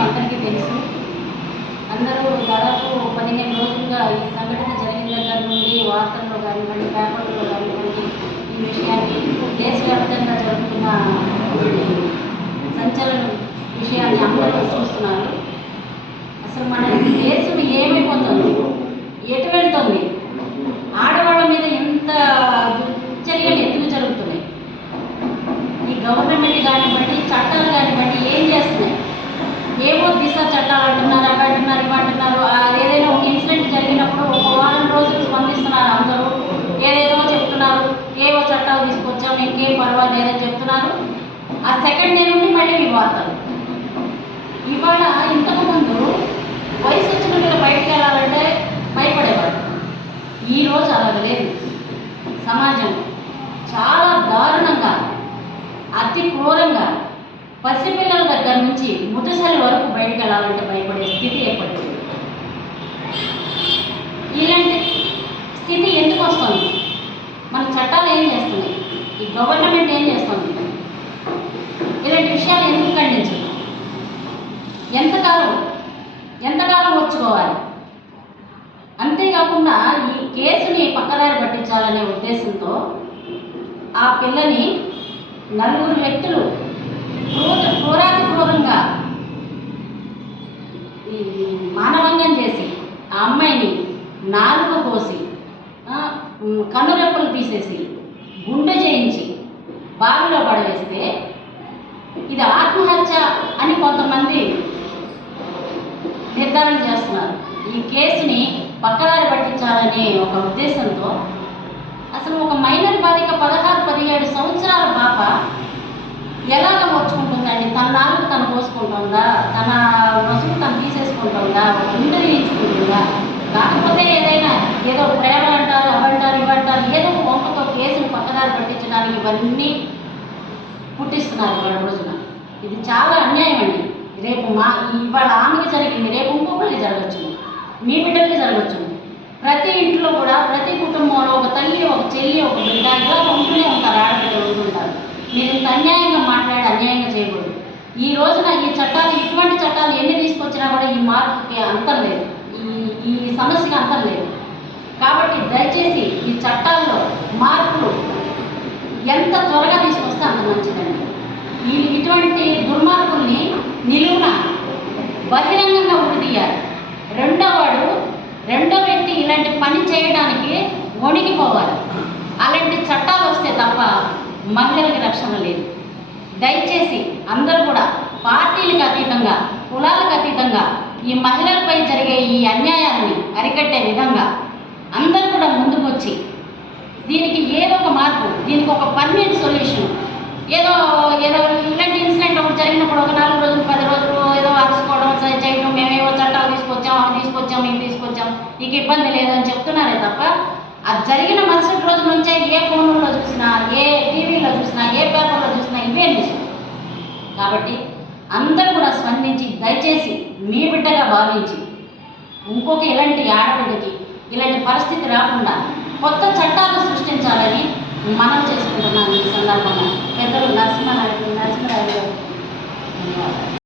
విషయం అందరికీ తెలుసు. అందరూ దాదాపు 15 రోజులుగా ఈ సంఘటన జరిగిన దగ్గర నుండి వార్తల్లో కానివ్వండి, పేపర్లో కానివ్వండి, ఈ విషయాన్ని దేశవ్యాప్తంగా జరుగుతున్న సంచలన విషయాన్ని అందరూ చూస్తున్నారు. అసలు మన దేశం ఏమైపోతుంది, ఎటు వెళ్తుంది, ఆడవాళ్ళ మీద ఎంత చర్యలు ఎందుకు జరుగుతున్నాయి, ఈ గవర్నమెంట్ కానివ్వండి, చట్టాలు కానివ్వండి ఏం చేస్తున్నాయి? ఏవో దిశ చట్టాలు అంటున్నారు, అవి అంటున్నారు, ఇవి అంటున్నారు. ఏదైనా ఒక ఇన్సిడెంట్ జరిగినప్పుడు ఒక వారం రోజులు స్పందిస్తున్నారు అందరూ, ఏదేదో చెప్తున్నారు, ఏవో చట్టాలు తీసుకొచ్చాం, ఇంకేం పర్వాలేదని చెప్తున్నారు. ఆ సెకండ్ డే నుండి మళ్ళీ మీ వార్తలు. ఇవాళ ఇంతకుముందు వయసు వచ్చిన పిల్లలు బయటకు వెళ్ళాలంటే భయపడేవాడు. ఈరోజు అలా లేదు. సమాజం చాలా దారుణంగా, అతి క్రూరంగా పసిపిల్లల దగ్గర నుంచి ముసలి వరకు బయటకు వెళ్ళాలంటే భయపడే స్థితి ఏర్పడింది. ఇలాంటి స్థితి ఎందుకు వస్తుంది? మన చట్టాలు ఏం చేస్తున్నాయి? ఈ గవర్నమెంట్ ఏం చేస్తుంది? ఇలాంటి విషయాలు ఎందుకు ఖండించాలి? ఎంతకాలం వచ్చుకోవాలి? అంతేకాకుండా ఈ కేసుని పక్కదారి పట్టించాలనే ఉద్దేశంతో ఆ పిల్లని 4 వ్యక్తులు క్రూరాతి క్రూరంగా ఈ మానవంగం చేసి ఆ అమ్మాయిని నాలుగు కోసి కనురెప్పలు తీసేసి గుండె చేయించి బావిలో పడవేస్తే ఇది ఆత్మహత్య అని కొంతమంది నిర్ధారణ చేస్తున్నారు. ఈ కేసుని పక్కదారి పట్టించాలనే ఒక ఉద్దేశంతో అసలు ఒక మైనర్ బాలిక 16-17 సంవత్సరాల పాప ఎలాగ వచ్చుకుంటుందండి? తన నాలుగు తను కోసుకుంటుందా? తన వసులు తను తీసేసుకుంటుందా? గుండె తీయించుకుంటుందా? కాకపోతే ఏదో ప్రేమలు అంటారు, అవంటారు, ఇవంటారు, ఏదో ఒక వంకతో కేసును పక్కదారి పట్టించడానికి ఇవన్నీ పుట్టిస్తున్నారు వాళ్ళ రోజున. ఇది చాలా అన్యాయం అండి. రేపు ఇవాళ ఆమెకి జరిగింది, రేపు ఇంకొకరికి జరగచ్చు, మీ బిడ్డలకి జరగచ్చు. ప్రతి ఇంట్లో కూడా, ప్రతి కుటుంబంలో ఒక తల్లి, ఒక చెల్లి, ఒక బిడ్డ ఇలా ఉంటూనే ఉంటారు, ఆడపిల్లలు ఉంటుంటారు. మీరు ఇంత అన్యాయంగా మాట్లాడి అన్యాయంగా చేయకూడదు. ఈ రోజున ఈ చట్టాలు, ఇటువంటి చట్టాలు ఎన్ని తీసుకొచ్చినా కూడా ఈ మార్పుకి అంతం లేదు, ఈ సమస్యకి అంతం లేదు. కాబట్టి దయచేసి ఈ చట్టాల్లో మార్పులు ఎంత త్వరగా తీసుకొస్తే అంత మంచిదండి. ఇటువంటి దుర్మార్గుల్ని నిలువున బహిరంగంగా ఉరిదీయాలి. రెండో వ్యక్తి ఇలాంటి పని చేయడానికి వణికిపోవాలి. అలాంటి చట్టాలు వస్తే తప్ప మహిళలకి రక్షణ లేదు. దయచేసి అందరూ కూడా పార్టీలకు అతీతంగా, కులాలకు అతీతంగా ఈ మహిళలపై జరిగే ఈ అన్యాయాన్ని అరికట్టే విధంగా అందరూ కూడా ముందుకు వచ్చి దీనికి ఏదో ఒక మార్పు, దీనికి ఒక పర్మనెంట్ సొల్యూషన్, ఏదో ఇలాంటి ఇన్సిడెంట్ ఒకటి జరిగినప్పుడు ఒక 4 రోజులు 10 రోజులు ఏదో అరుచుకోవడం చేయడం, మేమేవో చట్టాలు తీసుకొచ్చాం, అవి తీసుకొచ్చాం, ఇవి తీసుకొచ్చాం, నీకు ఇబ్బంది లేదని చెప్తున్నారే తప్ప అది జరిగిన మరుసటి రోజు నుంచే ఏ ఫోన్లో చూసినా, ఏ టీవీలో చూసినా, ఏ పేపర్లో చూసినా ఇవే నిజం. కాబట్టి అందరూ కూడా స్పందించి దయచేసి మీ బిడ్డగా భావించి ఇంకొక ఇలాంటి ఆడబిడ్డకి ఇలాంటి పరిస్థితి రాకుండా కొత్త చట్టాలు సృష్టించాలని మనం చేసుకుంటున్నాను. ఈ సందర్భంగా పెద్దలు నరసింహారావు గారు ధన్యవాదాలు.